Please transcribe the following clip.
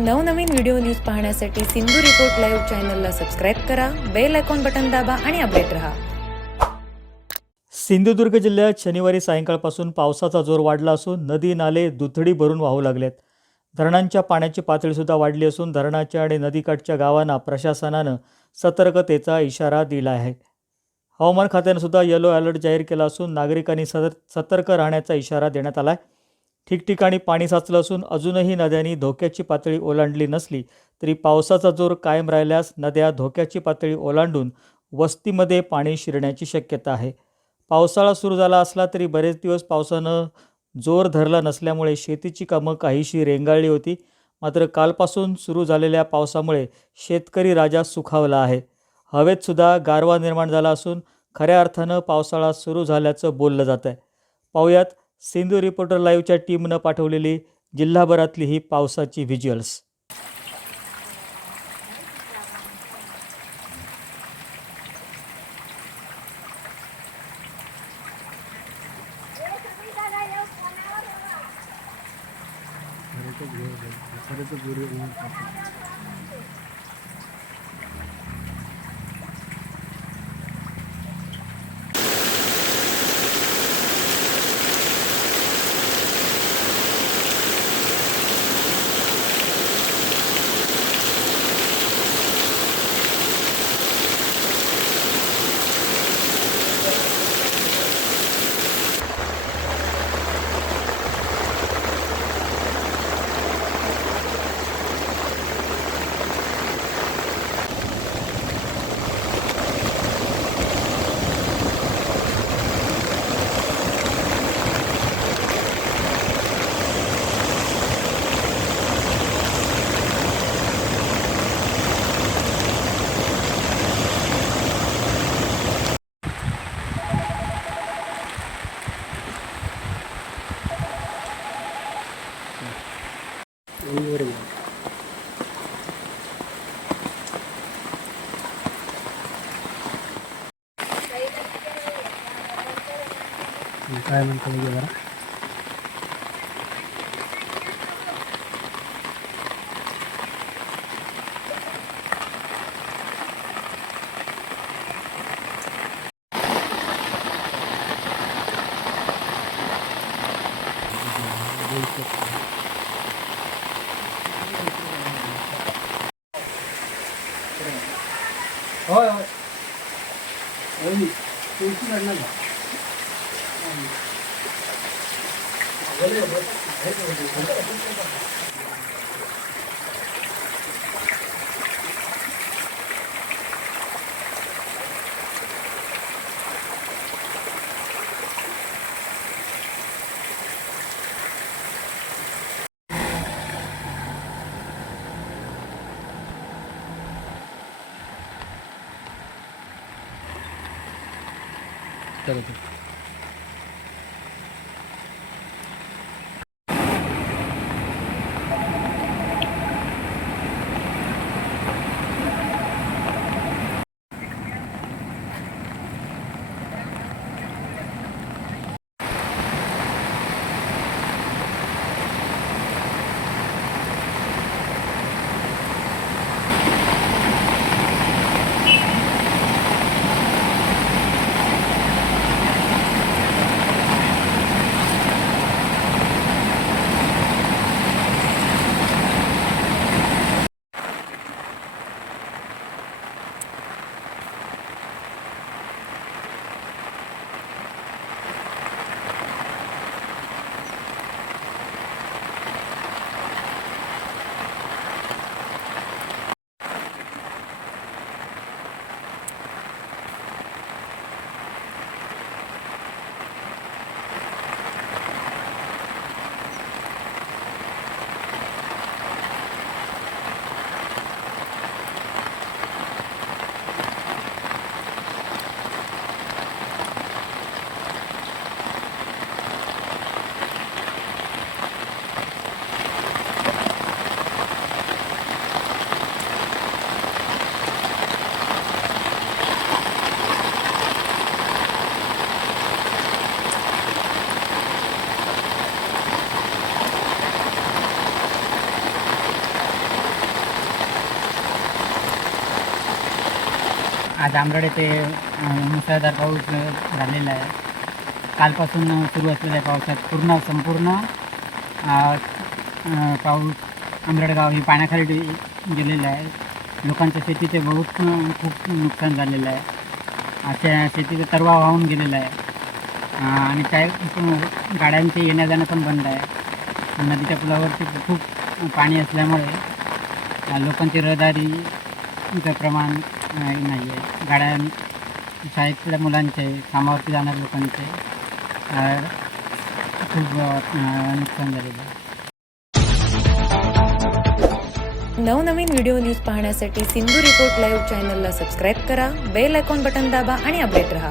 नवनवीन video news पाहण्यासाठी Sindhu report live चॅनलला सबस्क्राईब करा बेल आयकॉन बटन दाबा आणि अपडेट रहा. सिंधुदुर्ग जिल्ह्यात शनिवारी सायंकाळपासून पावसाचा जोर वाढला असून नदी नाले दुथडी भरून वाहू लागलेत. धरणांच्या पाण्याची पातळीसुद्धा वाढली असून धरणाच्या आणि नदीकाठच्या गावांना प्रशासनानं सतर्कतेचा इशारा दिला आहे. हवामान खात्यानं सुद्धा येलो अलर्ट जाहीर केला असून नागरिकांनी सतर्क राहण्याचा इशारा देण्यात आला आहे ठिकठिकाणी पाणी साचलं असून अजूनही नद्यांनी धोक्याची पातळी ओलांडली नसली तरी पावसाचा जोर कायम राहिल्यास नद्या धोक्याची पातळी ओलांडून वस्तीमध्ये पाणी शिरण्याची शक्यता आहे. पावसाळा सुरू झाला असला तरी बरेच दिवस पावसानं जोर धरला नसल्यामुळे शेतीची कामं काहीशी रेंगाळली होती. मात्र कालपासून सुरू झालेल्या पावसामुळे शेतकरी राजा सुखावला आहे. हवेतसुद्धा गारवा निर्माण झाला असून खऱ्या अर्थानं पावसाळा सुरू झाल्याचं बोललं जात आहे पाहुयात सिंधू रिपोर्टर लाईव्हच्या टीमनं पाठवलेली जिल्हाभरातली ही पावसाची व्हिज्युअल्स. 눈물이 나. 깔만 걸리게 봐라. होय होय होय तुळशी लढणार का करतो. आज आमरड येथे मुसळधार पाऊस झालेला आहे. कालपासून सुरू असलेल्या पावसात पूर्ण संपूर्ण पाऊस आंबरड गाव हे पाण्याखाली गेलेलं आहे. लोकांच्या शेतीचे बहुत खूप नुकसान झालेलं आहे. अशा शेतीचा तरवा वाहून गेलेला आहे. आणि काय गाड्यांचे येण्या जाणं पण बंद आहे. नदीच्या पुलावरती खूप पाणी असल्यामुळे लोकांची रहदारीचं प्रमाण नाही आहे गाड्या शाळेतल्या मुलांचे कामावरती जाणाऱ्या लोकांचे खूप नुकसान झालेलं आहे. नवनवीन व्हिडिओ न्यूज पाहण्यासाठी सिंधू रिपोर्ट लाईव्ह चॅनलला सबस्क्राईब करा बेल आयकॉन बटन दाबा आणि अपडेट रहा.